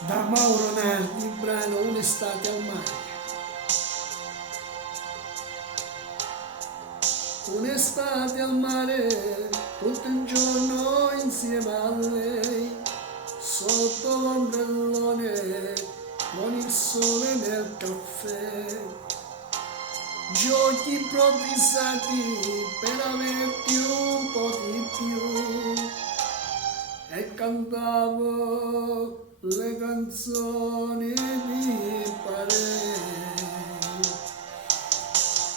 Da Mauro Nardi, brano Un'estate al mare. Un'estate al mare, tutto il giorno insieme a lei, sotto l'ombrellone, con il sole nel caffè. Giochi improvvisati per averti un po' di più, e cantavo le canzoni di Parè.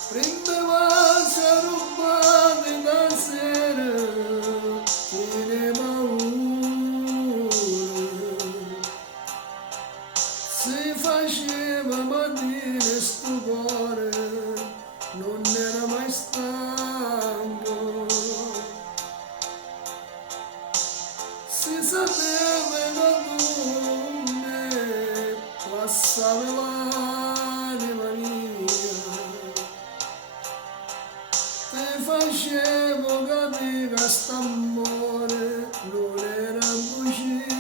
Prende vasi rubate da sera, tiene paura. Si faceva mattina stupore, non era mai stanco. Si sapeva da come passava l'anima mia. Ti facevo capire che st'amore non era bugia.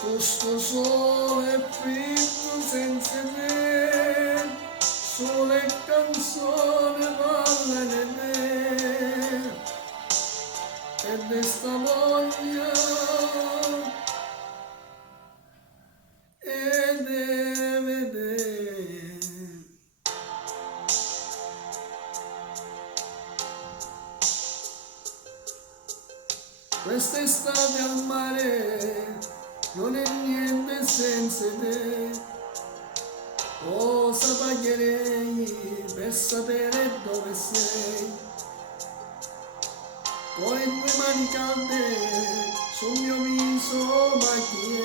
Questo sole fritto senza te, sole e canzone parlano di me, e di sta voglia e di vedere. Quest'estate al mare non è niente senza te. Cosa pagherei per sapere dove sei? Poi due mani calde sul mio viso, ma chi è?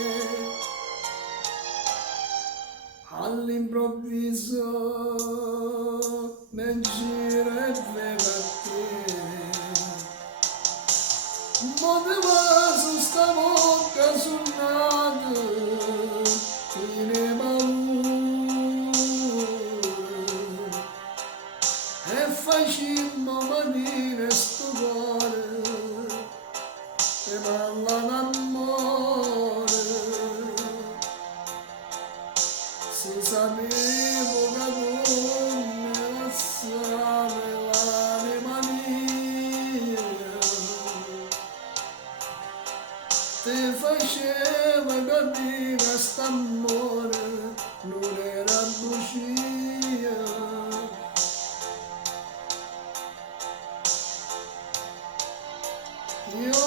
All'improvviso mi giro e vedo a te. Poteva su sta bocca sul naso, tiene paura, e facimmo mattina stupore, e parla d'amore. Si sapevo che tu mi lasciavi l'anima mia, ti faceva capire che st'amore non era bugia. Io